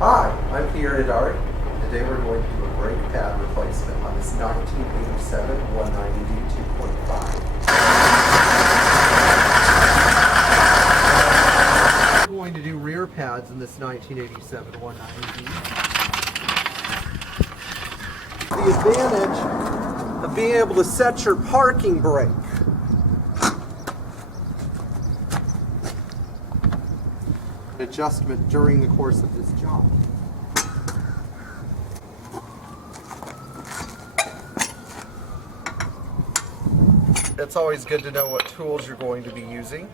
Hi, I'm Pierre Hedary. Today we're going to do a brake pad replacement on this 1987 190D 2.5. We're going to do rear pads in this 1987 190D. The advantage of being able to set your parking brake. Adjustment during the course of this job. It's always good to know what tools you're going to be using.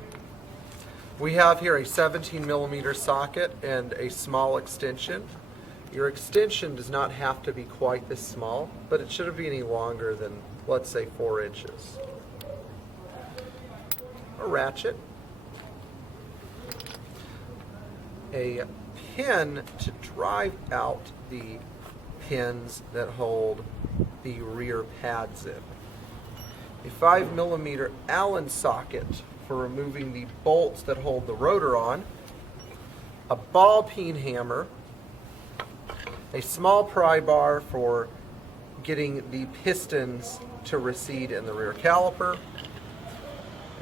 We have here a 17mm socket and a small extension. Your extension does not have to be quite this small, but it shouldn't be any longer than, let's say, 4 inches. A ratchet. A pin to drive out the pins that hold the rear pads in. A 5mm Allen socket for removing the bolts that hold the rotor on. A ball peen hammer. A small pry bar for getting the pistons to recede in the rear caliper.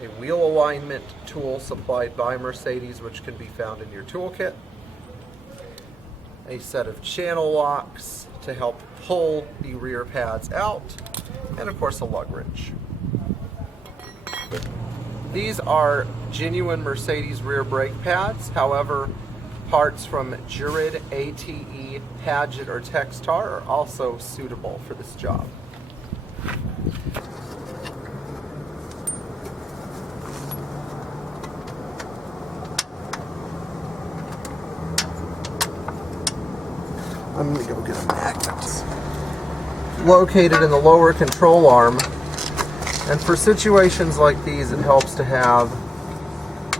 A wheel alignment tool supplied by Mercedes, which can be found in your toolkit. A set of channel locks to help pull the rear pads out, and of course a lug wrench. These are genuine Mercedes rear brake pads. However, parts from Jurid, ATE, Paget, or Textar are also suitable for this job. I'm going to go get a magnet. Located in the lower control arm, and for situations like these it helps to have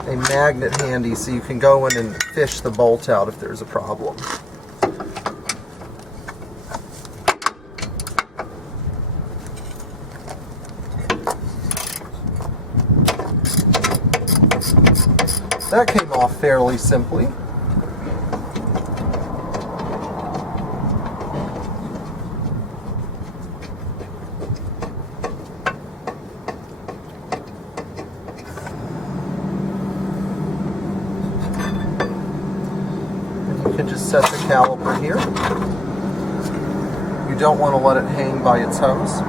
a magnet handy so you can go in and fish the bolt out if there's a problem. That came off fairly simply. You can just set the caliper here. You don't want to let it hang by its hose.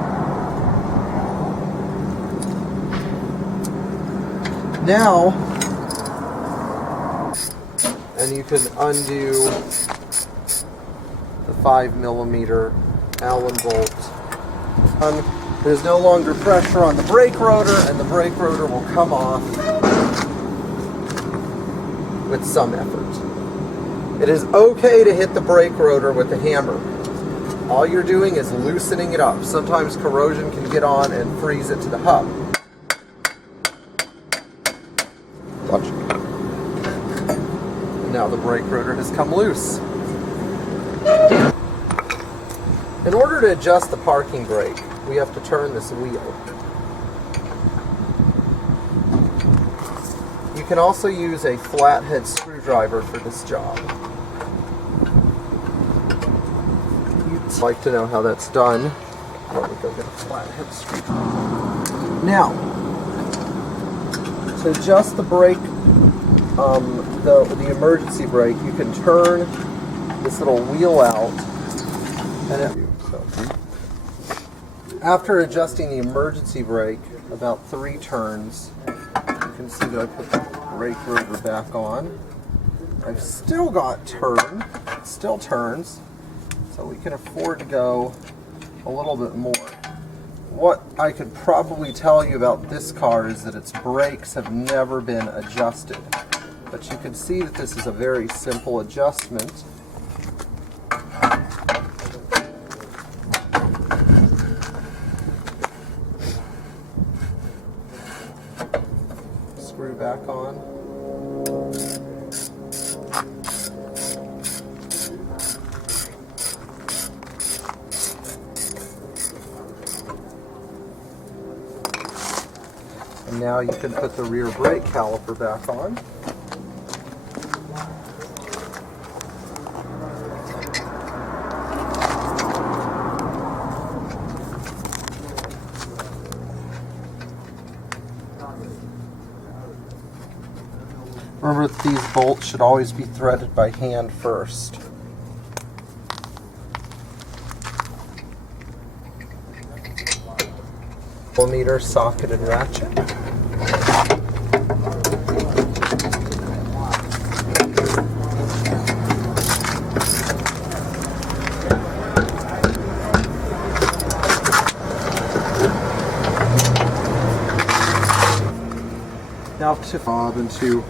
Now, and you can undo the 5mm Allen bolt. There's no longer pressure on the brake rotor, and the brake rotor will come off with some effort. It is okay to hit the brake rotor with the hammer. All you're doing is loosening it up. Sometimes corrosion can get on and freeze it to the hub. Watch. And now the brake rotor has come loose. In order to adjust the parking brake, we have to turn this wheel. You can also use a flathead screwdriver for this job. You'd like to know how that's done. Let me go get a flathead screwdriver. Now, to adjust the brake, the emergency brake, you can turn this little wheel out, and after adjusting the emergency brake about 3 turns, you can see that I put the brake rotor back on. I've still got turn, it still turns, so we can afford to go a little bit more. What I could probably tell you about this car is that its brakes have never been adjusted. But you can see that this is a very simple adjustment. Screw back on. And now you can put the rear brake caliper back on. Remember that these bolts should always be threaded by hand first. Millimeter socket and ratchet. Now to fob and to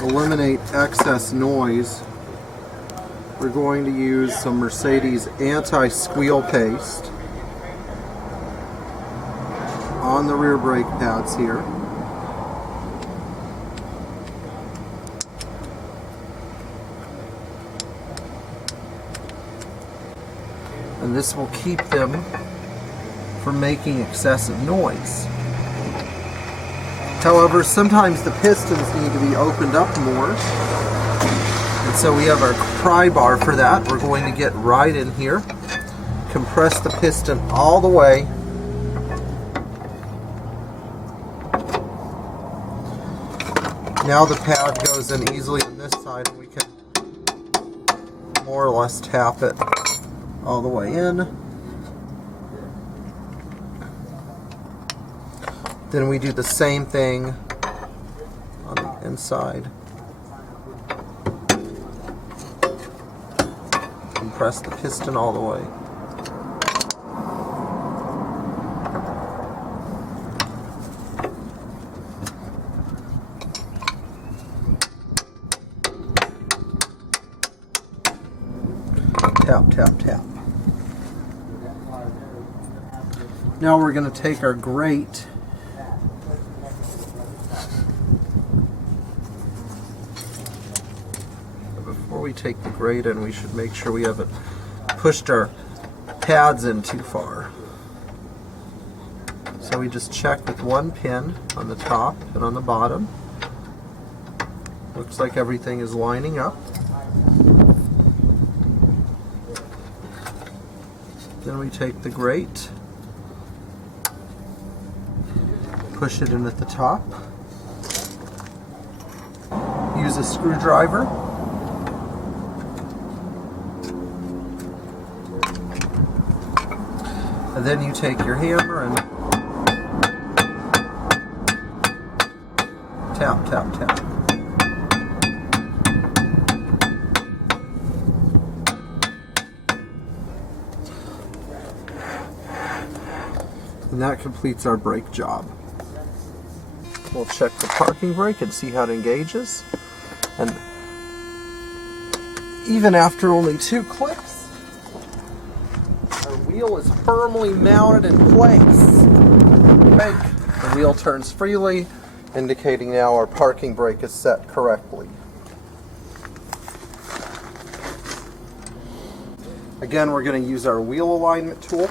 eliminate excess noise, we're going to use some Mercedes anti-squeal paste on the rear brake pads here. And this will keep them from making excessive noise. However, sometimes the pistons need to be opened up more. And so we have our pry bar for that. We're going to get right in here, compress the piston all the way. Now the pad goes in easily on this side, and we can more or less tap it all the way in. Then we do the same thing on the inside. Compress the piston all the way. Tap, tap, tap. Now we're going to take our grate before we take the grate in, we should make sure we haven't pushed our pads in too far. So we just check with one pin on the top and on the bottom. Looks like everything is lining up. Then we take the grate, push it in at the top, use a screwdriver, and then you take your hammer and tap, tap, tap. And that completes our brake job. We'll check the parking brake and see how it engages. And even after only 2 clicks, our wheel is firmly mounted in place. The wheel turns freely, indicating now our parking brake is set correctly. Again, we're going to use our wheel alignment tool.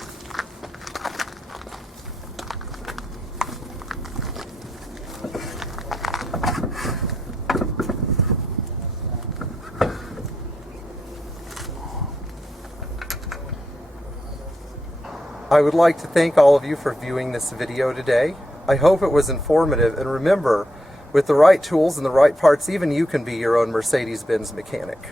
I would like to thank all of you for viewing this video today. I hope it was informative, and remember, with the right tools and the right parts, even you can be your own Mercedes-Benz mechanic.